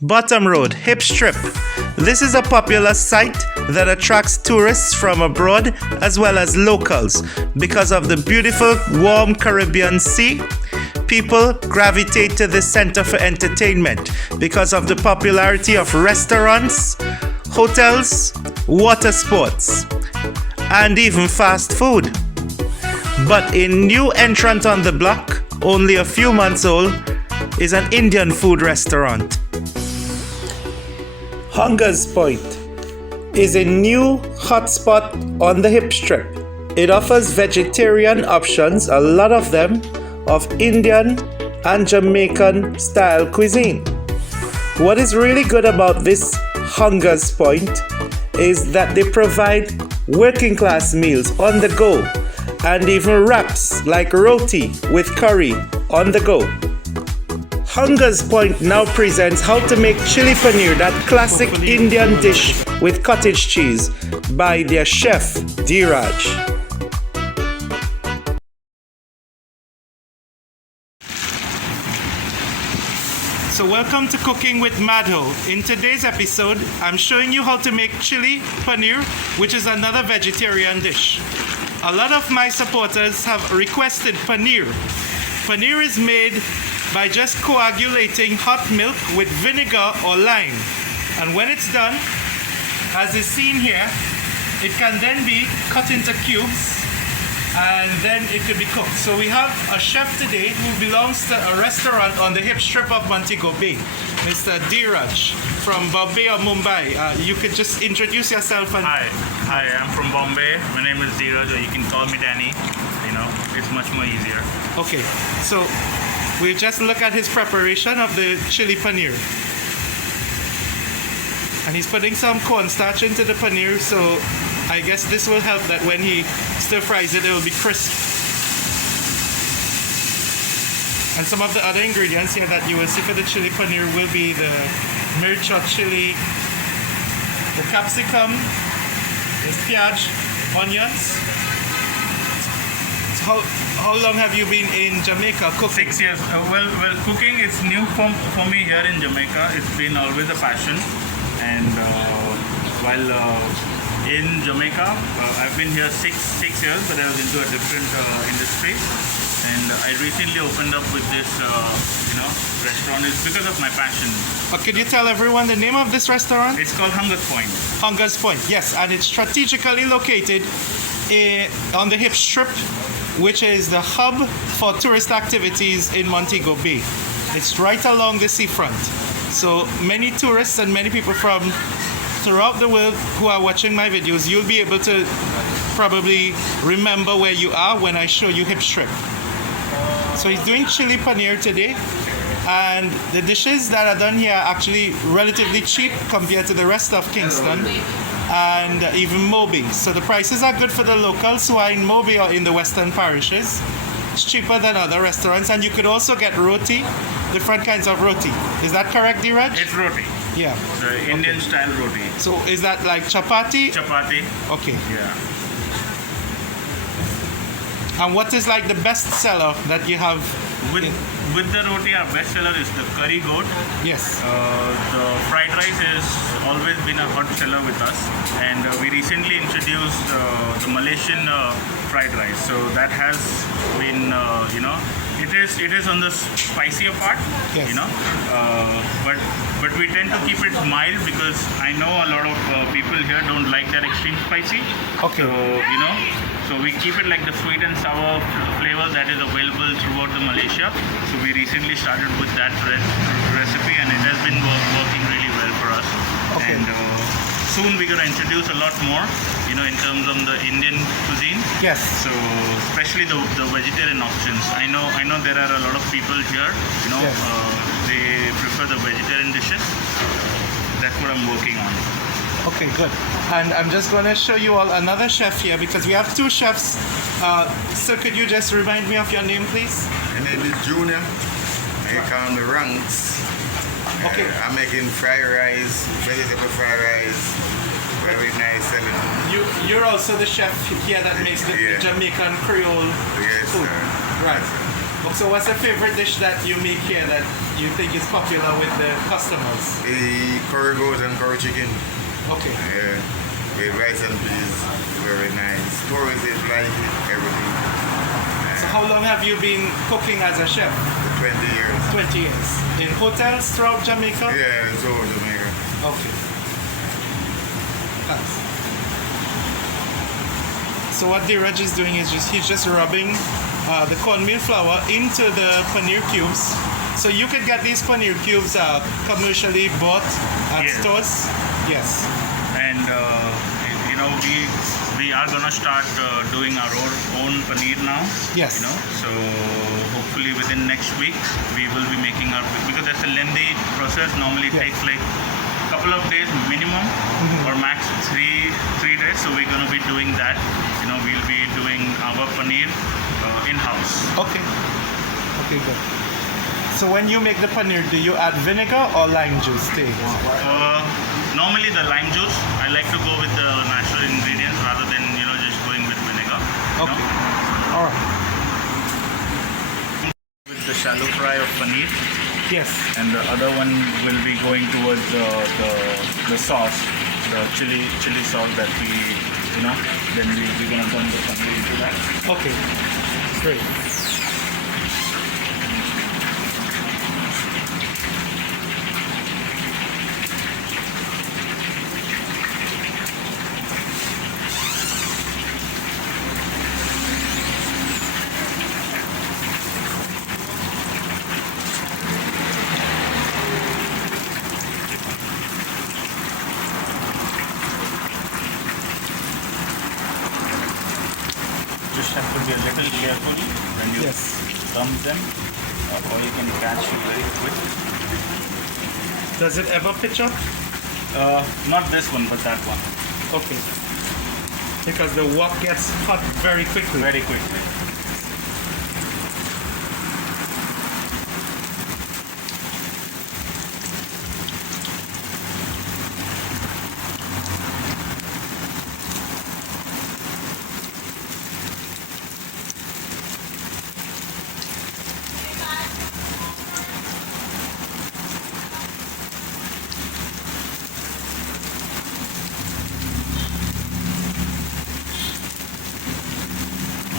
Bottom Road, Hip Strip. This is a popular site that attracts tourists from abroad as well as locals because of the beautiful warm Caribbean Sea. People gravitate to this center for entertainment because of the popularity of restaurants, hotels, water sports, and even fast food. But a new entrant on the block, only a few months old, is an Indian food restaurant. Hunger's Point is a new hotspot on the Hip Strip. It offers vegetarian options, a lot of them, of Indian and Jamaican style cuisine. What is really good about this Hunger's Point is that they provide working class meals on the go and even wraps like roti with curry on the go. Hunger's Point now presents how to make chili paneer, that classic Indian dish with cottage cheese, by their chef Deeraj. So welcome to Cooking with Madho. In today's episode, I'm showing you how to make chili paneer, which is another vegetarian dish. A lot of my supporters have requested paneer. Paneer is made by just coagulating hot milk with vinegar or lime. And when it's done, as is seen here, it can then be cut into cubes and then it could be cooked. So we have a chef today who belongs to a restaurant on the Hip Strip of Montego Bay, Mr. Deeraj from Bombay or Mumbai. You could just introduce yourself. And Hi, I'm from Bombay. My name is Deeraj, or you can call me Danny. You know, it's much more easier. Okay, so we'll just look at his preparation of the chili paneer. And he's putting some cornstarch into the paneer, so I guess this will help that when he stir fries it, it will be crisp. And some of the other ingredients here that you will see for the chili paneer will be the mirch or chili, the capsicum, the piaj, onions. How long have you been in Jamaica cooking? 6 years. Well, cooking is new for me here in Jamaica. It's been always a passion. And while in Jamaica, I've been here six years, but I was into a different industry. And I recently opened up with this, restaurant. It's because of my passion. Could you tell everyone the name of this restaurant? It's called Hunger's Point. Hunger's Point, yes. And it's strategically located on the Hip Strip, which is the hub for tourist activities in Montego Bay. It's right along the seafront. So many tourists and many people from throughout the world who are watching my videos, you'll be able to probably remember where you are when I show you Hip Strip. So he's doing chili paneer today, and the dishes that are done here are actually relatively cheap compared to the rest of Kingston and even Moby. So the prices are good for the locals who are in Moby or in the western parishes. It's cheaper than other restaurants, and you could also get roti, different kinds of roti. Is that correct, Deeraj? It's roti. Yeah. The Indian style roti. So is that like chapati? Chapati. Okay. Yeah. And what is like the best seller that you have? With the roti, our best seller is the curry goat. Yes. The fried rice has always been a hot seller with us, and we recently introduced the Malaysian fried rice. So that has been, it is on the spicier part, Yes. but we tend to keep it mild because I know a lot of people here don't like that extreme spicy. Okay. So we keep it like the sweet and sour flavor that is available throughout the Malaysia. So we recently started with that recipe, and it has been working really well for us. Okay. And soon we're going to introduce a lot more, in terms of the Indian cuisine. Yes. So especially the vegetarian options. I know there are a lot of people here, Yes. They prefer the vegetarian dishes. That's what I'm working on. Okay, good. And I'm just going to show you all another chef here because we have two chefs. So could you just remind me of your name, please? My name is Junior. I call me Ranks. Okay. I'm making fried rice, vegetable fried rice. Very nice selling. You're also the chef here that makes the Yeah. Jamaican Creole Yes, food. sir. Right. So what's the favorite dish that you make here that you think is popular with the customers? The curry goat and curry chicken. Okay. Yeah. With rice and peas. Very nice. Tourists they like it, everything. So how long have you been cooking as a chef? 20 years. 20 years. In hotels throughout Jamaica? Yeah, it's all Jamaica. Okay. Thanks. So what Deeraj is doing is he's just rubbing the cornmeal flour into the paneer cubes. So you could get these paneer cubes commercially bought at Yes. stores. Yes. And we are gonna start doing our own paneer now. Yes. So hopefully within next week we will be making our, because that's a lengthy process. Normally it Yes. takes like a couple of days minimum, or max three days. So we're gonna be doing that. We'll be doing our paneer in-house. Okay. Okay, good. So when you make the paneer, do you add vinegar or lime juice? Normally the lime juice. I like to go with the natural ingredients rather than just going with vinegar. Okay. All right. With the shallow fry of paneer, Yes. and the other one will be going towards the sauce, the chili sauce that we then we're gonna turn the paneer into that. Okay. Great. Just have to be a little carefully when you Yes. dump them, or you can catch it very quick. Does it ever pitch up? Not this one, but that one. Okay. Because the wok gets hot very quickly. Very quickly.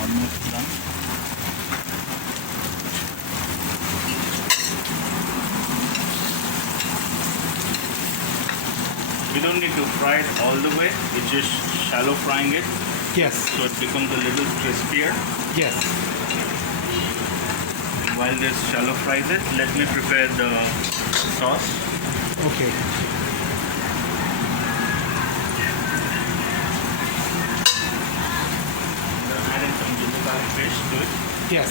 Almost done. We don't need to fry it all the way. It's just shallow frying it, Yes. so it becomes a little crispier. Yes. While this shallow fries it, let me prepare the sauce. Okay. Add in some ginger garlic paste to it. Yes.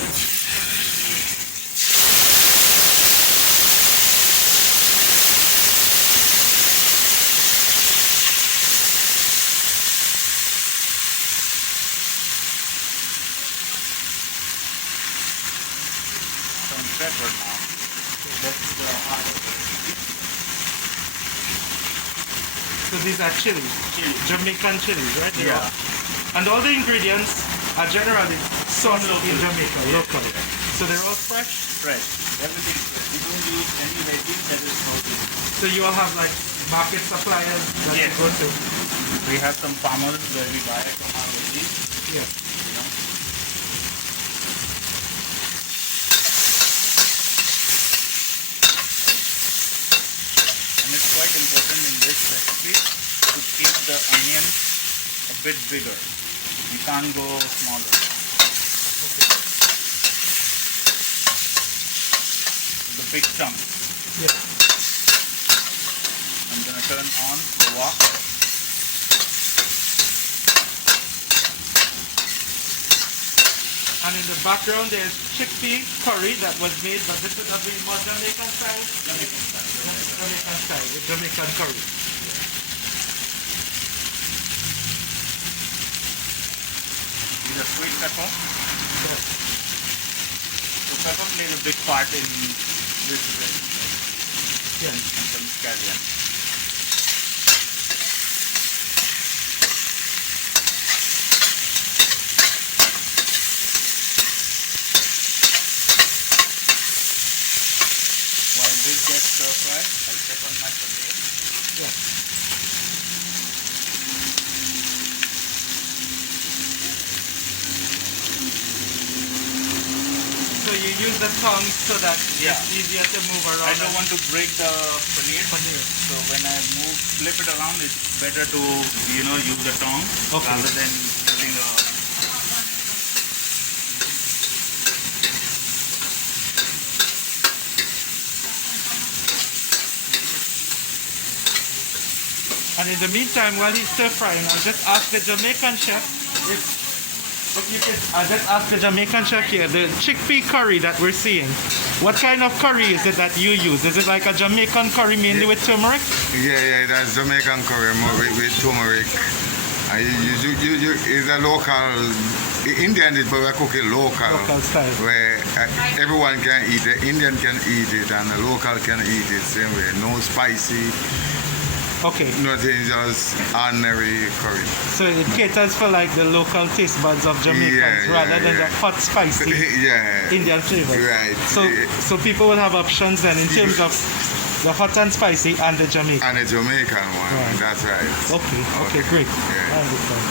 Some pepper now. That's the heart of the recipe. So these are chili. Chili. Jamaican chilies, right? They're Yeah. all- and all the ingredients are generally sourced in Jamaica, local. So they're all fresh. Fresh. Everything fresh. We don't use any veggies that is frozen. So you all have like market suppliers that Yes. you go to. We have some farmers where we buy from our veggies. Yes. And it's quite important in this recipe to keep the onion a bit bigger. You can't go smaller. The big chunk. Yes. I'm gonna turn on the wok. And in the background there's chickpea curry that was made, but this would have been more Jamaican style. Jamaican style, with Jamaican curry. With a sweet pepper. Yes. So pepper plays a big part in this recipe. Yes. And some scallion. check on my paneer. Yeah. So you use the tongs so that Yeah. it's easier to move around. I don't want to break the paneer. So when I flip it around, it's better to use the tong Okay. rather than using a. And in the meantime, while he's stir frying, I'll just ask the Jamaican chef if you could. I'll just ask the Jamaican chef here, the chickpea curry that we're seeing. What kind of curry is it that you use? Is it like a Jamaican curry mainly with turmeric? Yeah, that's Jamaican curry more with turmeric. And it's a local, Indian is but we cook it local. Local style. Where everyone can eat it. Indian can eat it and the local can eat it same way. No spicy, Okay. nothing, just ordinary curry. So it caters for like the local taste buds of Jamaicans Yeah, rather than yeah. the hot, spicy Yeah. Indian flavor. Right. So people will have options then in terms of the hot and spicy and the Jamaican. And a Jamaican one, Right. that's right. Okay, great. Yeah. I understand.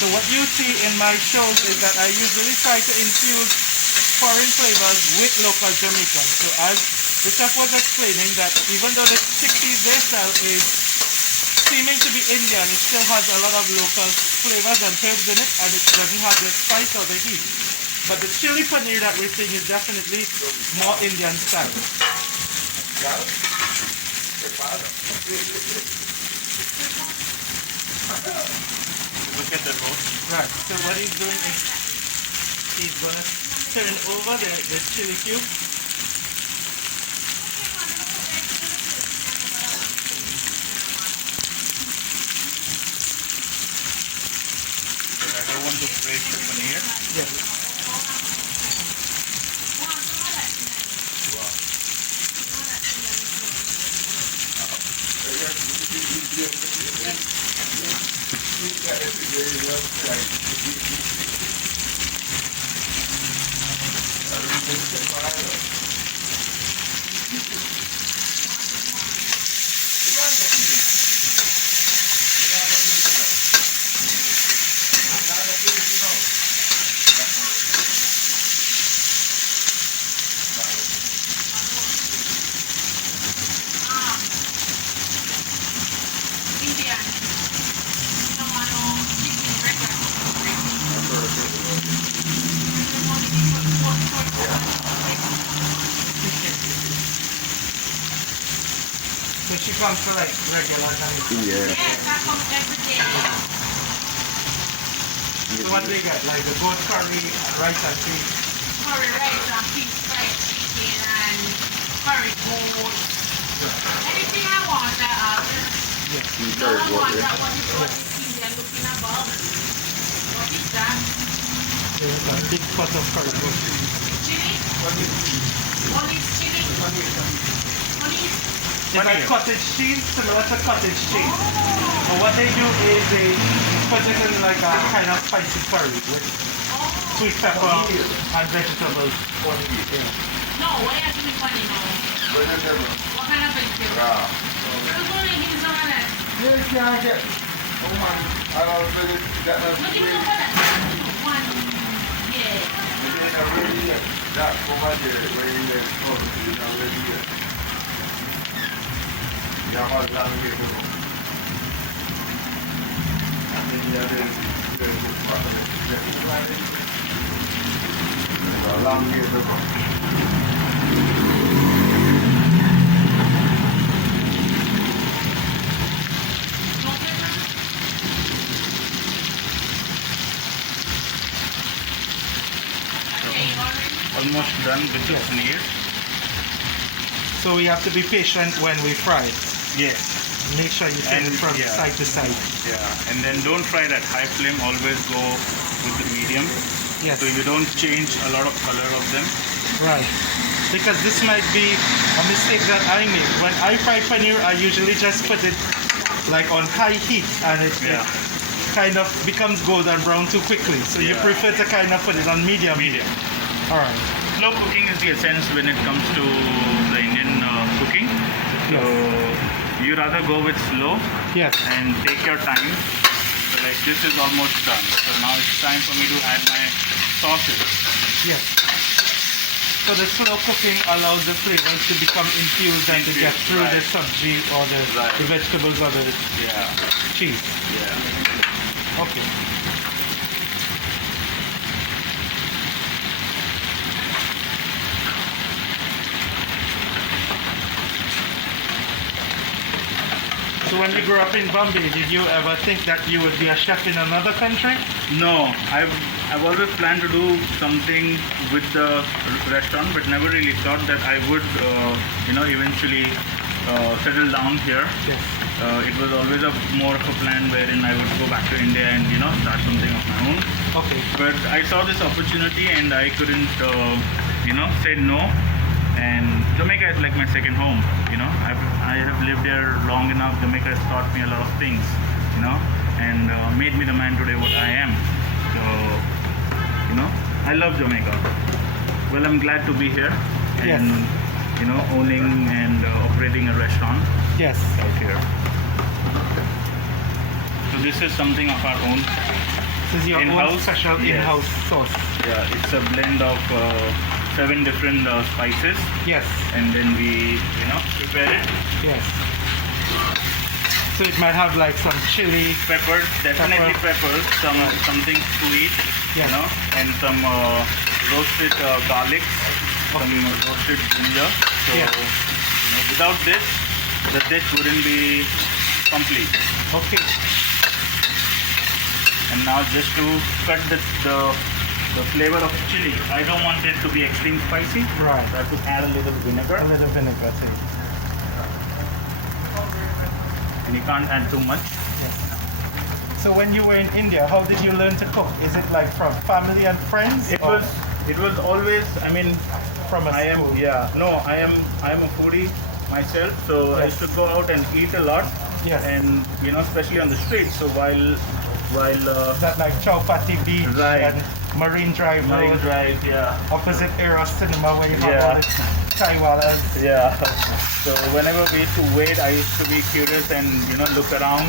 So what you see in my shows is that I usually try to infuse foreign flavors with local Jamaican. So as the chef was explaining that even though the chickpeas themselves is seeming to be Indian, it still has a lot of local flavors and herbs in it, and it doesn't have the spice or the heat. But the chili paneer that we're seeing is definitely more Indian style. Look at the roast. Right, so what he's doing is he's going to turn over the chili cube. I don't want to break the paneer. Yes. So she comes for like regular time. Yeah. Yes, I come every day. So what do you get? Like the goat curry, rice and peas. Curry rice and peas, fried chicken and curry goat. Anything I want, I have. No one wants that. What is Indian looking above? What is that? There's a big pot of curry goat. Chili? What is chili? Honey? It's like cottage cheese, similar to cottage cheese. But what they do is they put it in like a kind of spicy curry with sweet pepper and vegetables. No, why are you funny now? What kind of vegetable? There's only things on that. Yes, can I get? Oh man, I don't really get no Look at that. One. Yeah. That over there, where you let it come, it's not ready yet. You have a long way to go. And then you have a long way to go. Almost done with the paneer. So we have to be patient when we fry it. Yes. Make sure you turn And, it from yeah. side to side. Yeah. And then don't fry it at high flame. Always go with the medium. Yes. So you don't change a lot of color of them. Right. Because this might be a mistake that I make. When I fry paneer, I usually just put it like on high heat and it kind of becomes golden brown too quickly. So you Yeah. prefer to kind of put it on medium. Medium. All right. No, slow cooking is the essence when it comes to the Indian cooking. So you rather go with slow Yes. and take your time. So like this is almost done. So now it's time for me to add my sauces. Yes. So the slow cooking allows the flavors to become infused and to get Infused, through the right. sabji or the vegetables or the Yeah, cheese. yeah. Okay. So when you grew up in Bombay, did you ever think that you would be a chef in another country? No, I've always planned to do something with the restaurant, but never really thought that I would, eventually settle down here. Yes. It was always more of a plan wherein I would go back to India and start something of my own. Okay. But I saw this opportunity and I couldn't, say no. And Jamaica is like my second home. I have lived here long enough. Jamaica has taught me a lot of things, and made me the man today what I am. So, I love Jamaica. Well, I'm glad to be here and, owning and operating a restaurant Yes. out here. So this is something of our own. This is your own In-house? special Yes. in-house sauce. Yeah, it's a blend of 7 different spices, Yes. and then we, prepare it. Yes. So it might have like some chili. Peppers, definitely peppers, something sweet, Yeah. and some roasted garlic, some roasted ginger. So, Yeah. without this, the dish wouldn't be complete. Okay. And now just to cut the flavor of chili, I don't want it to be extreme spicy. Right. So I have to add a little vinegar, A little vinegar too. and you can't add too much. Yes. So when you were in India, how did you learn to cook? Is it like from family and friends? It or was always, from a I am, school? yeah, no, I am a foodie myself, so I used to go out and eat a lot. Yes. And especially on the street. So while Is that like Chowpatty Beach Right. and Marine Drive Marine Road, Drive, yeah. opposite Eros Cinema where you have Yeah. all the chaiwalas? Yeah. So whenever we used to wait, I used to be curious and look around,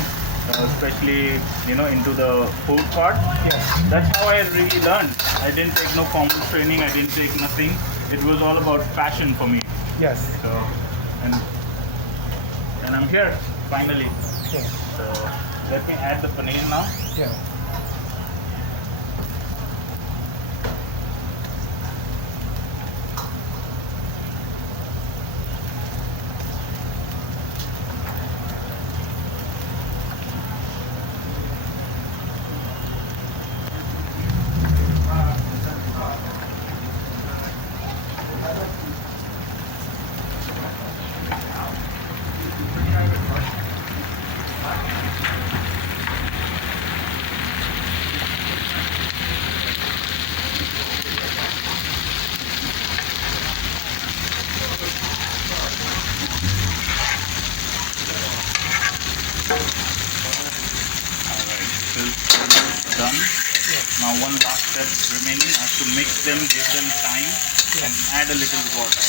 especially into the food part. Yes. That's how I really learned. I didn't take no formal training. I didn't take nothing. It was all about passion for me. Yes. So and I'm here finally. Okay. So let me add the paneer now. Yeah. Done. Now one last step remaining. I have to mix them, give them time, and add a little water.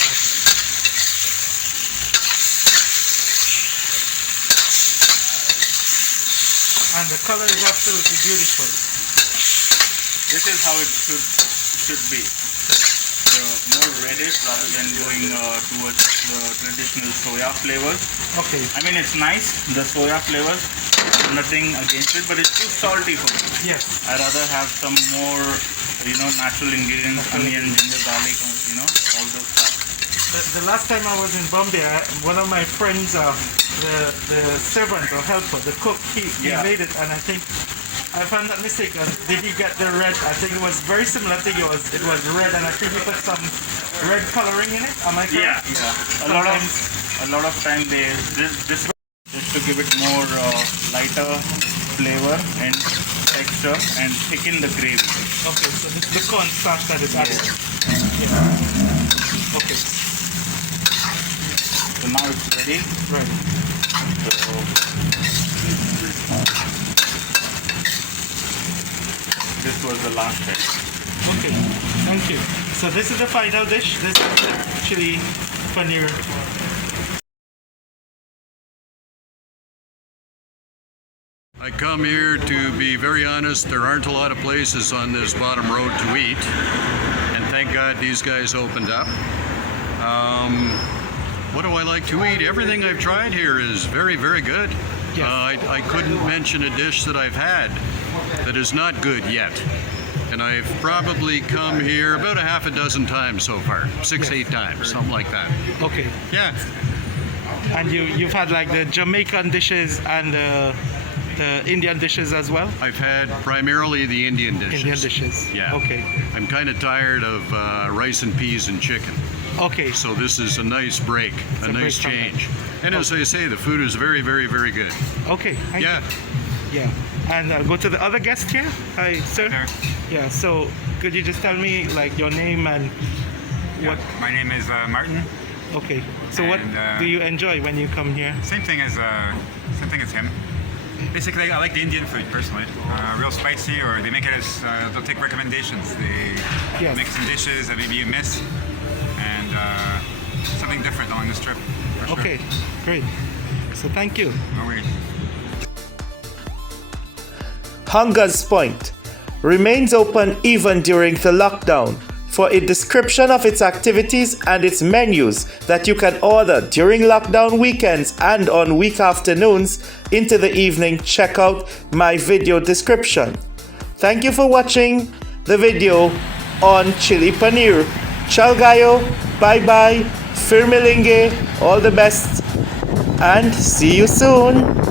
And the color is absolutely beautiful. This is how it should be. More reddish rather than going towards the traditional soya flavors. Okay. I mean, it's nice, the soya flavors, nothing against it, but it's too salty for me. Yes. I rather have some more, natural ingredients, onion, ginger, garlic, all those stuff. The last time I was in Bombay, one of my friends, the servant or helper, the cook, he Yeah. made it, and I think, if I'm not mistaken, did he get the red? I think it was very similar to yours. It was red, and I think he put some red coloring in it. Am I correct? Yeah. A lot of time they this just to give it more lighter flavor and texture and thicken the gravy. Okay, so this is the cornstarch that is added. Yeah. Yeah. Okay. So now it's ready. Right. So this was the last step. Okay. Thank you. So this is the final dish. This is the chili paneer. I come here to be very honest, there aren't a lot of places on this bottom road to eat, and thank God these guys opened up. What do I like to eat? Everything I've tried here is very, very good. Yes. I couldn't mention a dish that I've had that is not good yet. And I've probably come here about a half a dozen times so far, 8 times, something like that. Okay. Yeah. And you've had like the Jamaican dishes and the Indian dishes as well? I've had primarily the Indian dishes. Indian dishes. Yeah. Okay. I'm kind of tired of rice and peas and chicken. Okay. So this is a nice break, a nice break from change. And as I say, the food is very, very, very good. Okay. Thank Yeah. you. Yeah. And go to the other guest here. Hi, sir. There. Yeah. So could you just tell me like your name and what? My name is Martin. Okay. So what And, do you enjoy when you come here? Same thing as him. Basically, I like the Indian food personally. Real spicy, or they make it as they'll take recommendations. They Yes. make some dishes that maybe you miss, and something different on this trip. For sure. Okay. Great. So thank you. No worries. Hunger's Point remains open even during the lockdown. For a description of its activities and its menus that you can order during lockdown weekends and on week afternoons into the evening, check out my video description. Thank you for watching the video on Chilli Paneer. Ciao Gayo, bye bye, Firmilinge, all the best, and see you soon.